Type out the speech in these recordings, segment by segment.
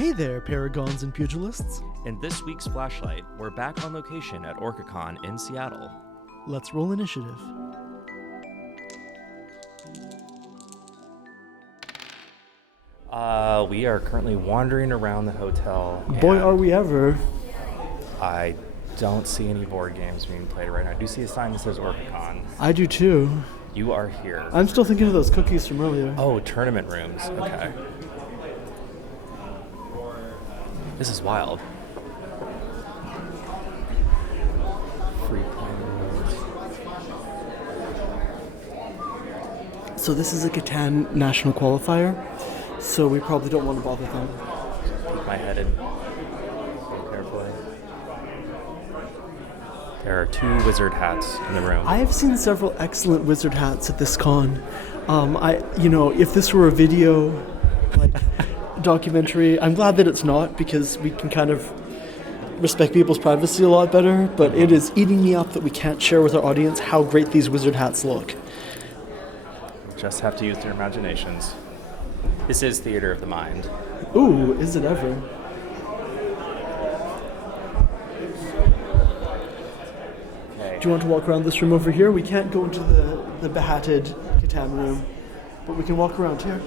Hey there, paragons and pugilists. In this week's Flashlight, we're back on location at OrcaCon in Seattle. Let's roll initiative. We are currently wandering around the hotel. Boy, are we ever. I don't see any board games being played right now. I do see a sign that says OrcaCon. I do too. You are here. I'm still thinking of those cookies from earlier. Oh, tournament rooms. Okay. This is wild. Free playing rules. So this is a Catan national qualifier, so we probably don't want to bother them. Keep my head in so carefully. There are 2 wizard hats in the room. I have seen several excellent wizard hats at this con. If this were a video, like documentary, I'm glad that it's not, because we can kind of respect people's privacy a lot better, but it is eating me up that we can't share with our audience how great these wizard hats look. Just have to use their imaginations. This is theater of the mind. Ooh, is it ever? Okay. Do you want to walk around this room over here? We can't go into the behatted Catan room, but we can walk around here.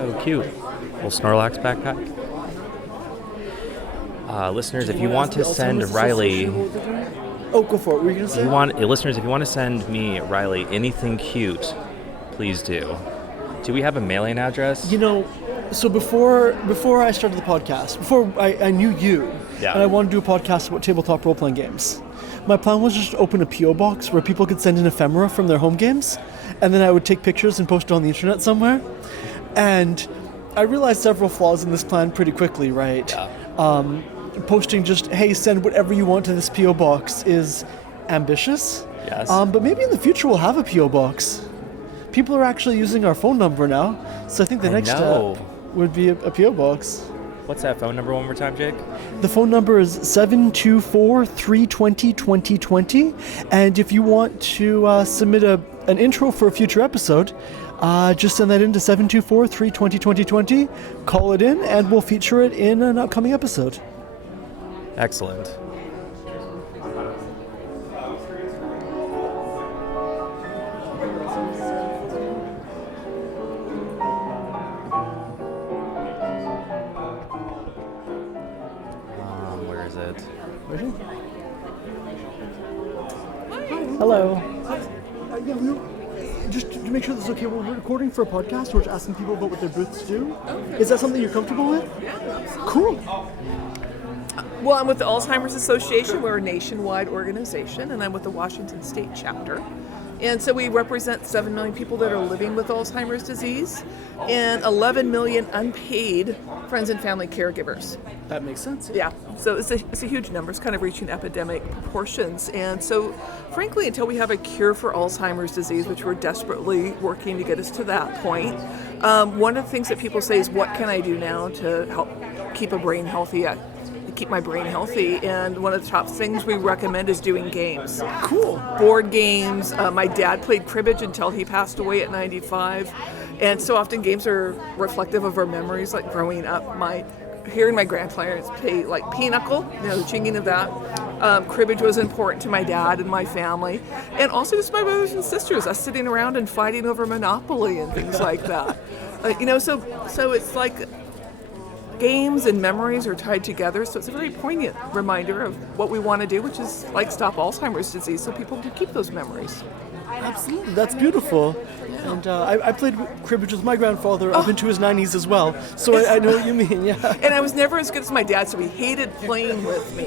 Oh, cute. Little Snorlax backpack. Listeners, if you want to send Reilly... Oh, go for it. What were you going to say? Listeners, if you want to send me, Reilly, anything cute, please do. Do we have a mailing address? So before I started the podcast, before I knew you, Yeah. and I wanted to do a podcast about tabletop role-playing games, my plan was just to open a P.O. box where people could send in ephemera from their home games, and then I would take pictures and post it on the internet somewhere. And I realized several flaws in this plan pretty quickly, right? Yeah. Posting just, hey, send whatever you want to this P.O. box is ambitious. Yes. But maybe in the future we'll have a P.O. box. People are actually using our phone number now, so I think the next step would be a P.O. box. What's that phone number one more time, Jake? The phone number is 724-320-2020, and if you want to submit an intro for a future episode, just send that in to 724-320-2020, call it in, and we'll feature it in an upcoming episode. Excellent. Where is it? Right here. Hello. Just to make sure this is okay, we're recording for a podcast. We're just asking people about what their booths do. Okay. Is that something you're comfortable with? Yeah, absolutely. Cool. Well, I'm with the Alzheimer's Association. We're a nationwide organization, and I'm with the Washington State chapter. And so we represent 7 million people that are living with Alzheimer's disease and 11 million unpaid friends and family caregivers. That makes sense. Yeah, so it's a huge number. It's kind of reaching epidemic proportions. And so, frankly, until we have a cure for Alzheimer's disease, which we're desperately working to get us to that point, one of the things that people say is, what can I do now to help keep a brain healthy? Keep my brain healthy, and one of the top things we recommend is doing games. Cool. Board games. My dad played cribbage until he passed away at 95, and so often games are reflective of our memories, like growing up. Hearing my grandparents play like pinochle, the chinging of that. Cribbage was important to my dad and my family, and also just my brothers and sisters, us sitting around and fighting over Monopoly and things like that. So it's like games and memories are tied together, so it's a very poignant reminder of what we want to do, which is like stop Alzheimer's disease, so people can keep those memories. Absolutely, that's beautiful. Yeah. And I played cribbage with my grandfather up into his 90s as well, so I know what you mean, yeah. And I was never as good as my dad, so he hated playing with me.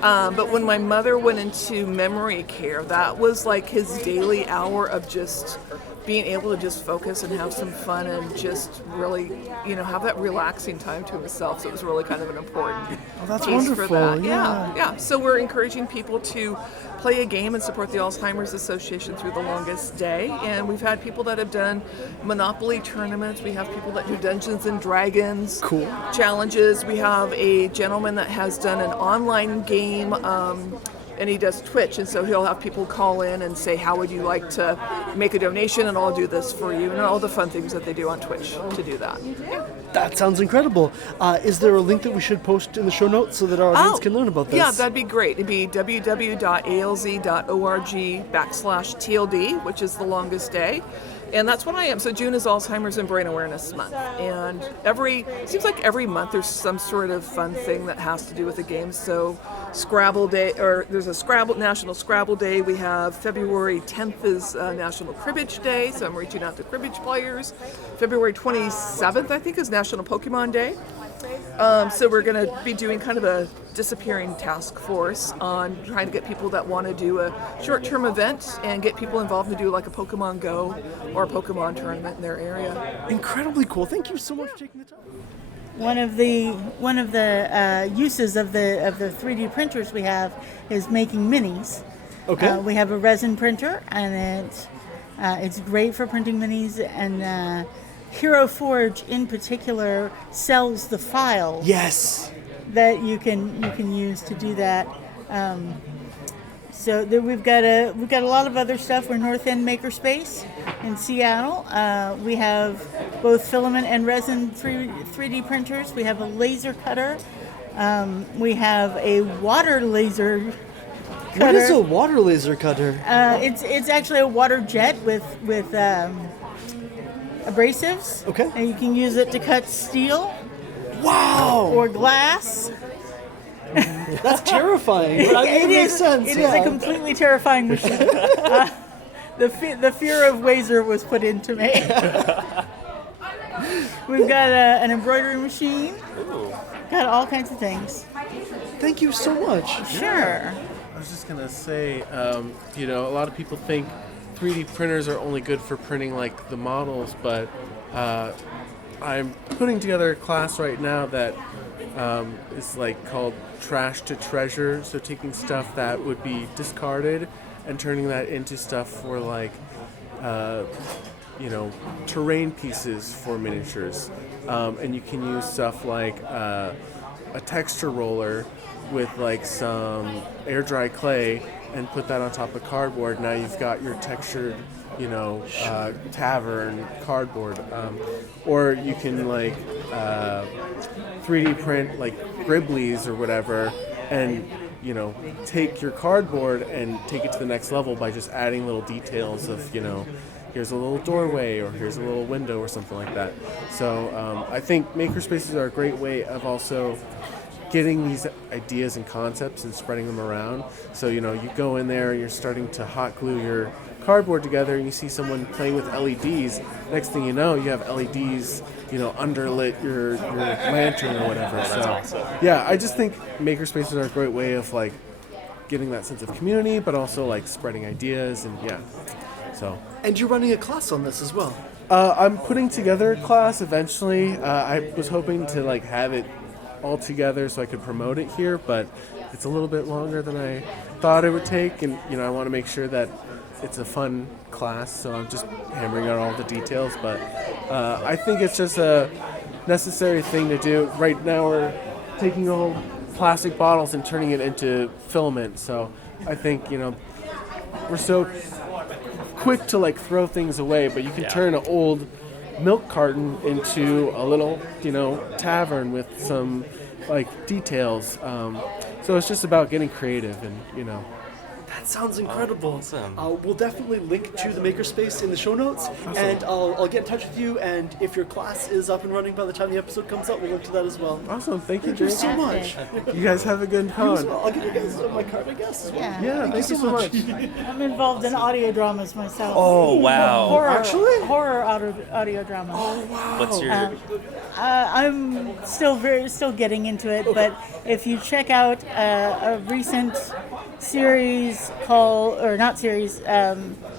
But when my mother went into memory care, that was like his daily hour of just being able to just focus and have some fun and just really, have that relaxing time to himself. So it was really kind of an important piece wonderful. For that. Yeah. Yeah. So we're encouraging people to play a game and support the Alzheimer's Association through the longest day. And we've had people that have done Monopoly tournaments. We have people that do Dungeons and Dragons challenges. We have a gentleman that has done an online game and he does Twitch, and so he'll have people call in and say, how would you like to make a donation, and I'll do this for you, and all the fun things that they do on Twitch to do that. That sounds incredible. Is there a link that we should post in the show notes so that our audience can learn about this? Yeah, that'd be great. It'd be www.alz.org/TLD, which is the longest day. And that's what I am. So June is Alzheimer's and Brain Awareness Month. And seems like every month there's some sort of fun thing that has to do with the games. So Scrabble Day, or there's a National Scrabble Day. We have February 10th is National Cribbage Day, so I'm reaching out to cribbage players. February 27th, I think, is National Pokemon Day. So we're going to be doing kind of a disappearing task force on trying to get people that want to do a short-term event and get people involved to do like a Pokemon Go or a Pokemon tournament in their area. Incredibly cool. Thank you so much for taking the time. One of the uses of the 3D printers we have is making minis. Okay. We have a resin printer, and it's great for printing minis, and Hero Forge in particular sells the files. Yes. That you can use to do that. So we've got a lot of other stuff. We're North End Makerspace in Seattle. We have both filament and resin 3D printers. We have a laser cutter. We have a water laser cutter. What is a water laser cutter? It's actually a water jet with abrasives. Okay. And you can use it to cut steel. Wow. Or glass. That's terrifying. But it makes sense. It is a completely terrifying machine. The fear of laser was put into me. We've got an embroidery machine. Ooh. Got all kinds of things. Thank you so much. Sure. I was just gonna say, a lot of people think 3D printers are only good for printing like the models, but I'm putting together a class right now that is like called Trash to Treasure. So taking stuff that would be discarded and turning that into stuff for like, terrain pieces for miniatures. And you can use stuff like a texture roller with like some air dry clay and put that on top of cardboard. Now you've got your textured, tavern cardboard. Or you can like 3D print like Gribblies or whatever, and take your cardboard and take it to the next level by just adding little details of here's a little doorway or here's a little window or something like that. So I think makerspaces are a great way of also getting these ideas and concepts and spreading them around. So you go in there and you're starting to hot glue your cardboard together, and you see someone playing with LEDs. Next thing you know, you have LEDs, underlit your lantern or whatever. That's awesome. Yeah, I just think makerspaces are a great way of like getting that sense of community, but also like spreading ideas and So. And you're running a class on this as well. I'm putting together a class eventually. I was hoping to like have it all together so I could promote it here, but it's a little bit longer than I thought it would take, and I want to make sure that it's a fun class, so I'm just hammering out all the details, but I think it's just a necessary thing to do. Right now we're taking old plastic bottles and turning it into filament, so I think we're so quick to like throw things away, but you can turn an old milk carton into a little tavern with some like details, so it's just about getting creative and That sounds incredible. Awesome. We'll definitely link to the makerspace in the show notes, and I'll get in touch with you, and if your class is up and running by the time the episode comes out, we'll link to that as well. Awesome. Thank you, Thank you Jake. so much. You guys have a good You as con. well. I'll get you guys my card, I guess, as well. Yeah. Thank you so much. I'm involved in audio dramas myself. Oh, wow. Horror audio dramas. Oh, wow. What's your... I'm still getting into it, but if you check out a recent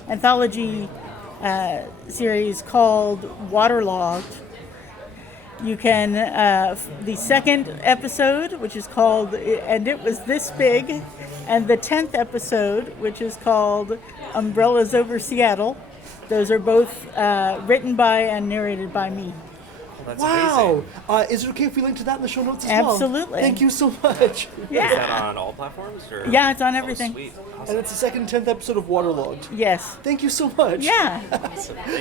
anthology series called Waterlogged, you can, the second episode, which is called And It Was This Big, and the 10th episode, which is called Umbrellas Over Seattle, those are both written by and narrated by me. That's Wow. amazing. Is it okay if we link to that in the show notes as well? Absolutely. Thank you so much. Yeah. Is that on all platforms? Or? Yeah, it's on everything. Oh, sweet. And Awesome. it's the second and 10th episode of Waterlogged. Yes. Thank you so much. Yeah.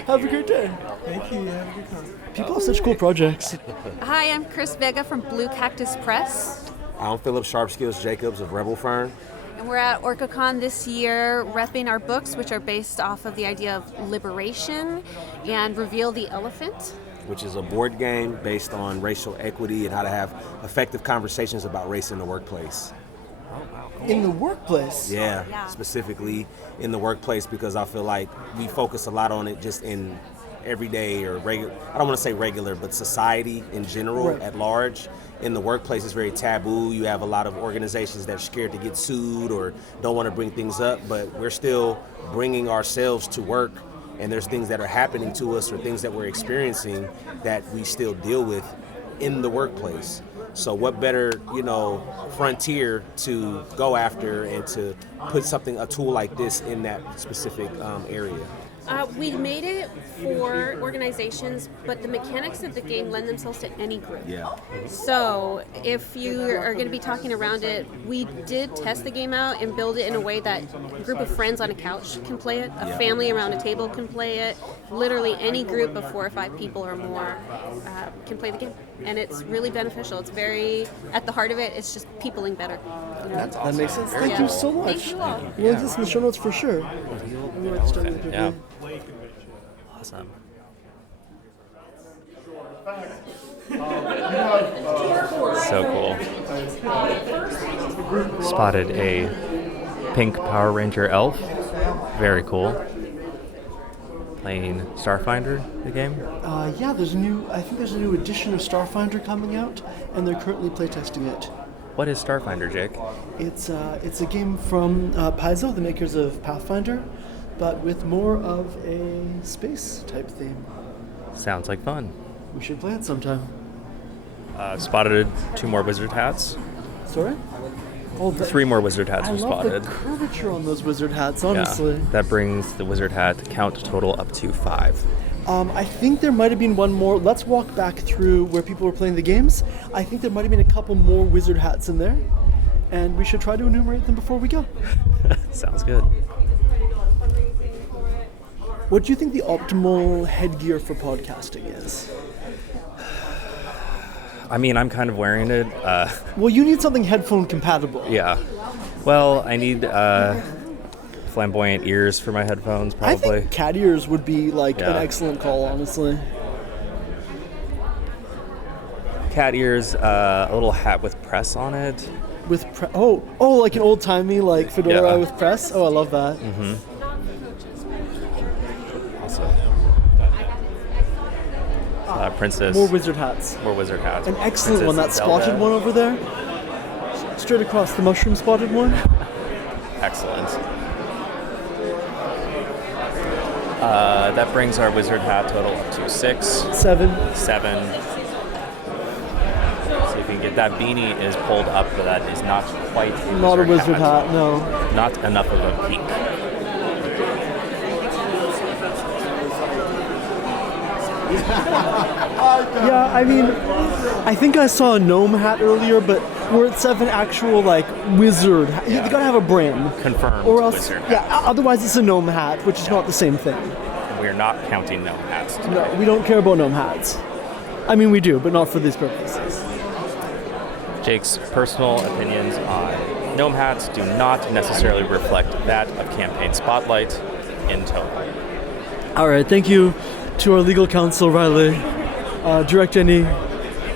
Have a great day. Thank you. Have a good time. People have such cool projects. Hi, I'm Chris Vega from Blue Cactus Press, I'm Philip Sharpskills Jacobs of Rebel Fern. and we're at OrcaCon this year repping our books, which are based off of the idea of liberation and Reveal the Elephant. Which is a board game based on racial equity and how to have effective conversations about race in the workplace. In the workplace. Yeah, specifically in the workplace, because I feel like we focus a lot on it just in everyday or regular, I don't want to say regular, but society in general Right. at large. In the workplace, it's very taboo. You have a lot of organizations that are scared to get sued or don't want to bring things up, but we're still bringing ourselves to work, and there's things that are happening to us or things that we're experiencing that we still deal with in the workplace. So what better, frontier to go after and to put a tool like this in that specific area. We made it for organizations, but the mechanics of the game lend themselves to any group. Yeah. So if you are going to be talking around it, we did test the game out and build it in a way that a group of friends on a couch can play it, a family around a table can play it, literally any group of 4 or 5 people or more can play the game. And it's really beneficial. It's very, at the heart of it, it's just peopling better. That makes sense. Thank you so much. Thank you all. We'll link this in the show notes for sure. We might start with it. Yeah. Awesome. So cool. Spotted a pink Power Ranger elf. Very cool. Playing Starfinder, the game. Yeah, I think there's a new edition of Starfinder coming out, and they're currently playtesting it. What is Starfinder, Jake? It's a game from Paizo, the makers of Pathfinder, but with more of a space type theme. Sounds like fun. We should play it sometime. Spotted 2 more wizard hats. Sorry? Oh, 3 more wizard hats I were love spotted. the curvature on those wizard hats, Yeah, honestly. that brings the wizard hat count total up to 5. I think there might have been one more. Let's walk back through where people were playing the games. I think there might have been a couple more wizard hats in there, and we should try to enumerate them before we go. Sounds good. What do you think the optimal headgear for podcasting is? I mean, I'm kind of wearing it. Well, you need something headphone compatible. Yeah. Well, I need flamboyant ears for my headphones, I probably. think cat ears would be an Yeah. excellent call, honestly. Cat ears, a little hat with press on it. With like an old timey fedora Yeah. with press. Oh, I love that. Also, princess. More wizard hats. More wizard hats. An excellent Princess one. That Zelda. spotted one over there, straight across the mushroom spotted one. Excellent. That brings our wizard hat total up to 6, 7. 7. See if we can get that beanie is pulled up, but that is not quite Not a wizard hat, no. Not enough of a peak. Yeah, I mean, I think I saw a gnome hat earlier, but we're at 7 actual wizard. You gotta have a brand, Confirmed or else wizard yeah. hat. Otherwise, it's a gnome hat, which is not the same thing. And we're not counting gnome hats. No, we don't care about gnome hats. I mean, we do, but not for these purposes. Jake's personal opinions on gnome hats do not necessarily reflect that of Campaign Spotlight in total. All right, thank you to our legal counsel, Reilly. Direct any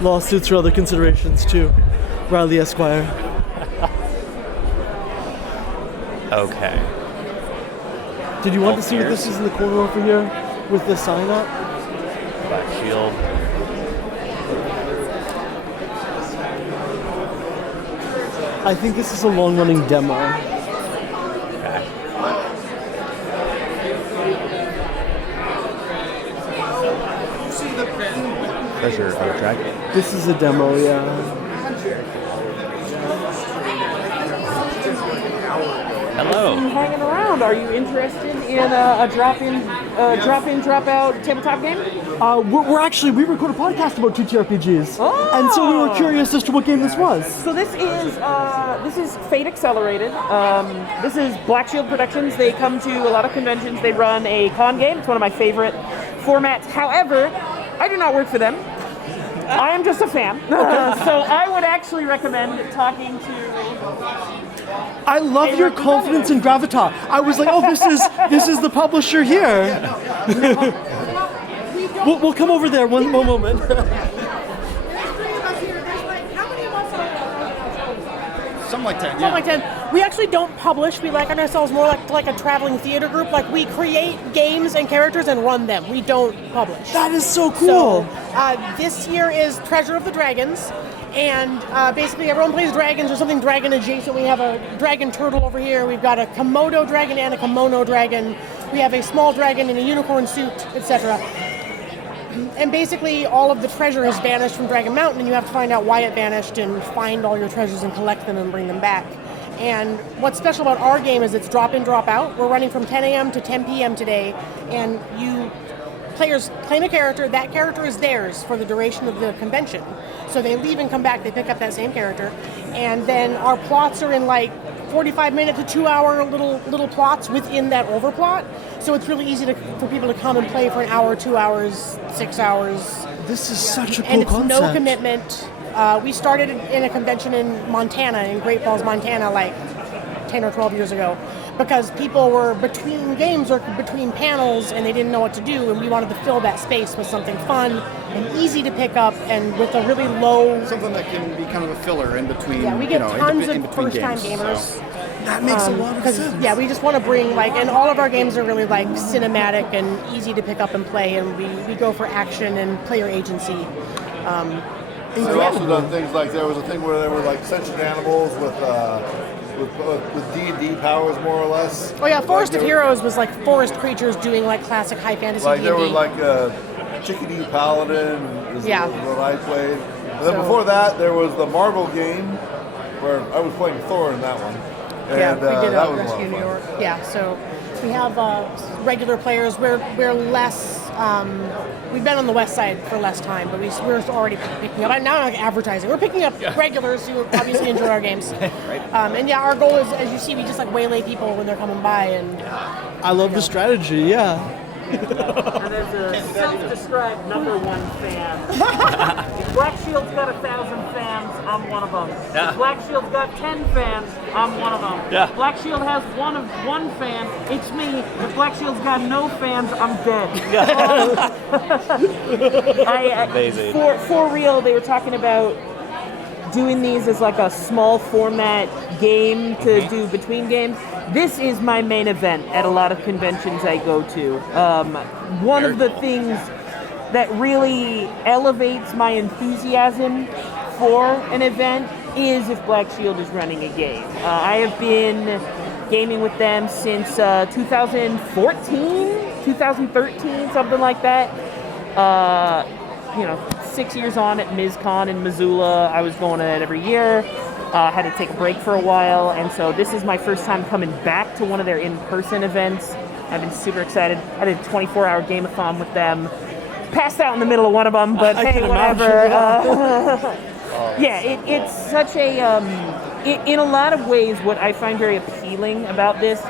lawsuits or other considerations to Reilly Esquire. Okay. Did you want to Elf see what ears. this is in the corner over here with the sign up? Black shield. I think this is a long-running demo. Okay. Treasure of a Dragon. This is a demo, yeah. Hello. Hanging around. Are you interested in a drop-in drop in, drop out tabletop game? We record a podcast about TTRPGs, and so we were curious as to what game this was. So this is Fate Accelerated. This is Black Shield Productions. They come to a lot of conventions. They run a con game. It's one of my favorite formats. However, I do not work for them. I am just a fan. So I would actually recommend talking to... I love your confidence in Gravitas. I was like, oh, this is the publisher here. We'll come over there one moment. Something like 10. Something like 10. We actually don't publish. We liken ourselves more like a traveling theater group. Like we create games and characters and run them. We don't publish. That is so cool. So, this year is Treasure of the Dragons. And basically everyone plays dragons or something dragon adjacent. We have a dragon turtle over here. We've got a Komodo dragon and a kimono dragon. We have a small dragon in a unicorn suit, etc. And basically all of the treasure has vanished from Dragon Mountain, and you have to find out why it vanished and find all your treasures and collect them and bring them back. And what's special about our game is it's drop in, drop out. We're running from 10 a.m. to 10 p.m. today, and players claim a character. That character is theirs for the duration of the convention. So they leave and come back, they pick up that same character, and then our plots are in like 45-minute to 2-hour little plots within that overplot. So it's really easy for people to come and play for an hour, 2 hours, 6 hours. This is such a cool and it's concept. no commitment. We started in a convention in Montana, in Great Falls, Montana, like 10 or 12 years ago, because people were between games or between panels and they didn't know what to do, and we wanted to fill that space with something fun and easy to pick up and with a really low... Something that can be kind of a filler in between, Yeah, we get tons in of between first-time games, gamers. so. That makes a lot of sense. Yeah, we just want to bring, and all of our games are really, cinematic and easy to pick up and play, and we go for action and player agency. They've also done things like, there was a thing where there were, sentient animals with D&D powers, more or less. Oh yeah, Forest of Heroes was forest creatures doing classic high fantasy D&D. There were Chickadee Paladin is what I played. And then before that, there was the Marvel game where I was playing Thor in that one. And, we did that was Rescue New York. Yeah, so we have regular players. We're less. We've been on the west side for less time, but we're already picking up. Now I'm advertising. We're picking up regulars who obviously enjoy our games. Right. And our goal is, as you see, we just waylay people when they're coming by. And I love the strategy. Yeah. And there's a self-described #1 fan. If Black Shield's got 1,000 fans, I'm one of them. Yeah. If Black Shield's got 10 fans, I'm one of them. Yeah. If Black Shield has one fan, it's me. If Black Shield's got no fans, I'm dead. Amazing. For real, they were talking about doing these as a small format game to do between games. This is my main event at a lot of conventions I go to. One of the things that really elevates my enthusiasm for an event is if Black Shield is running a game. I have been gaming with them since 2014, 2013, something like that. 6 years on at MizCon in Missoula. I was going to that every year. Had to take a break for a while, and so this is my first time coming back to one of their in-person events. I've been super excited. I did a 24-hour game-a-thon with them. Passed out in the middle of one of them, but hey, whatever. It's such a... in a lot of ways, what I find very appealing about this,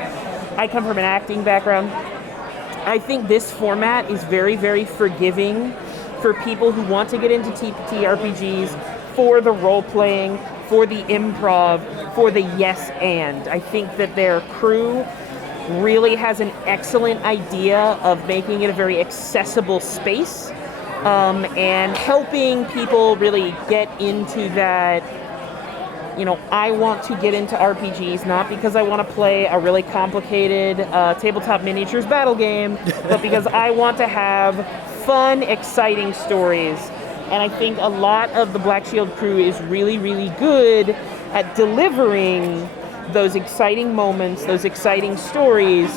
I come from an acting background. I think this format is very, very forgiving for people who want to get into TRPGs, for the role-playing, for the improv, for the yes and. I think that their crew really has an excellent idea of making it a very accessible space, and helping people really get into that, I want to get into RPGs, not because I want to play a really complicated tabletop miniatures battle game, but because I want to have fun, exciting stories. And I think a lot of the Black Shield crew is really, really good at delivering those exciting moments, those exciting stories,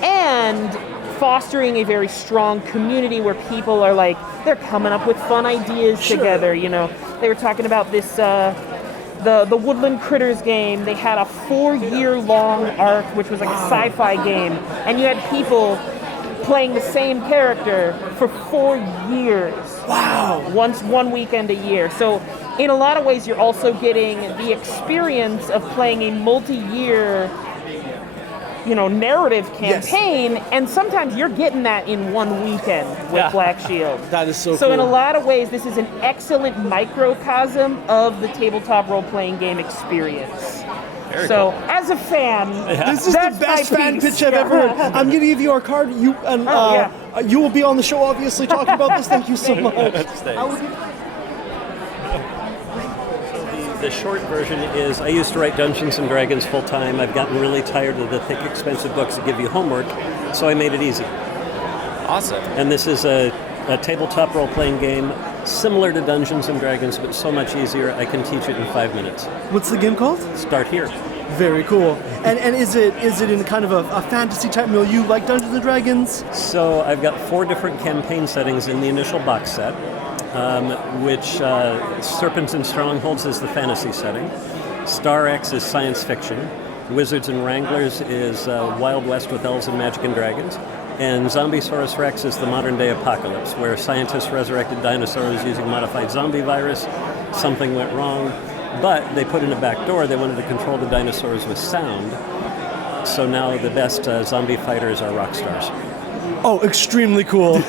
and fostering a very strong community where people are they're coming up with fun ideas together. They were talking about this, the Woodland Critters game. They had a 4-year-long arc, which was a sci-fi game, and you had people playing the same character for 4 years. Wow. One weekend a year. So in a lot of ways, you're also getting the experience of playing a multi-year, narrative campaign, and sometimes you're getting that in one weekend with Black Shield. That is so cool. So in a lot of ways, this is an excellent microcosm of the tabletop role-playing game experience. Very so, cool. as a fan, This is the best fan pitch I've ever heard. I'm going to give you our card. You you will be on the show, obviously, talking about this. Thank you so much. The short version is I used to write Dungeons & Dragons full-time. I've gotten really tired of the thick, expensive books that give you homework, so I made it easy. Awesome. And this is a tabletop role-playing game similar to Dungeons & Dragons, but so much easier. I can teach it in 5 minutes. What's the game called? Start Here. Very cool. And is it in kind of a fantasy-type milieu like Dungeons & Dragons? So I've got 4 different campaign settings in the initial box set. Which Serpents and Strongholds is the fantasy setting. Star X is science fiction. Wizards and Wranglers is Wild West with elves and magic and dragons. And Zombiesaurus Rex is the modern day apocalypse, where scientists resurrected dinosaurs using modified zombie virus. Something went wrong, but they put in a back door. They wanted to control the dinosaurs with sound. So now the best zombie fighters are rock stars. Oh, extremely cool.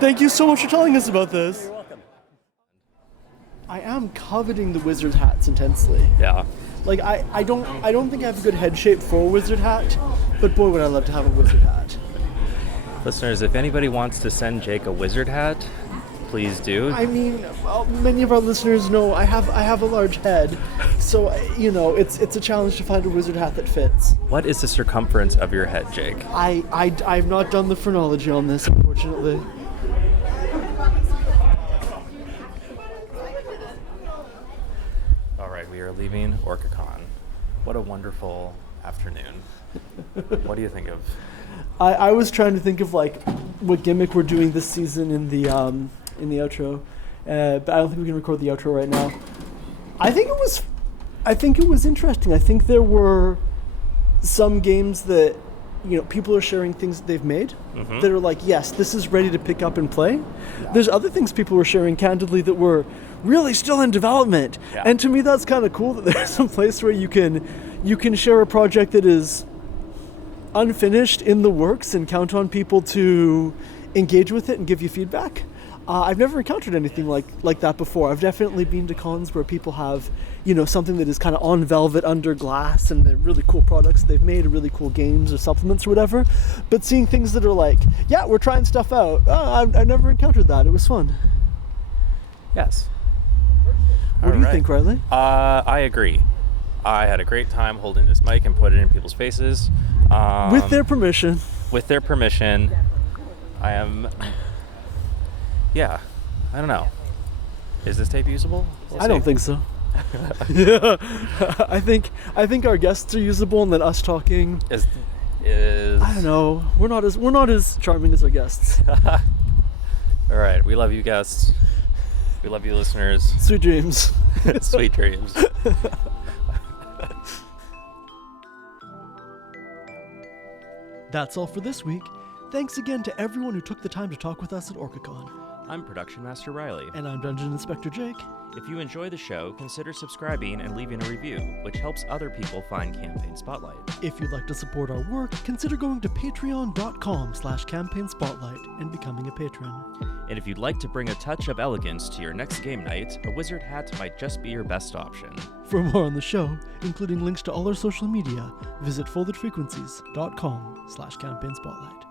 Thank you so much for telling us about this. You're welcome. I am coveting the wizard hats intensely. Yeah. Like I don't think I have a good head shape for a wizard hat, but boy would I love to have a wizard hat. Listeners, if anybody wants to send Jake a wizard hat, please do. I mean, many of our listeners know I have a large head, so it's a challenge to find a wizard hat that fits. What is the circumference of your head, Jake? I've not done the phrenology on this, unfortunately. All right, we are leaving OrcaCon. What a wonderful afternoon. What do you think of? I was trying to think of like what gimmick we're doing this season in the outro, but I don't think we can record the outro right now. I think it was interesting. I think there were some games that people are sharing things that they've made that are like, yes, this is ready to pick up and play. Yeah. There's other things people were sharing candidly that were really still in development, and to me that's kind of cool that there's some place where you can share a project that is unfinished in the works and count on people to engage with it and give you feedback. I've never encountered anything like that before. I've definitely been to cons where people have, something that is kind of on velvet under glass and they're really cool products they've made, or really cool games or supplements or whatever. But seeing things that are like, yeah, we're trying stuff out. I've never encountered that. It was fun. Yes. What do you think, Reilly? I agree. I had a great time holding this mic and put it in people's faces. With their permission. With their permission. I am... Yeah, I don't know. Is this tape usable? I don't think so. Yeah, I think our guests are usable, and then us talking is I don't know. We're not as charming as our guests. All right, we love you guests. We love you listeners. Sweet dreams. Sweet dreams. That's all for this week. Thanks again to everyone who took the time to talk with us at OrcaCon. I'm Production Master Reilly. And I'm Dungeon Inspector Jake. If you enjoy the show, consider subscribing and leaving a review, which helps other people find Campaign Spotlight. If you'd like to support our work, consider going to patreon.com/Campaign Spotlight and becoming a patron. And if you'd like to bring a touch of elegance to your next game night, a wizard hat might just be your best option. For more on the show, including links to all our social media, visit foldedfrequencies.com/Campaign Spotlight.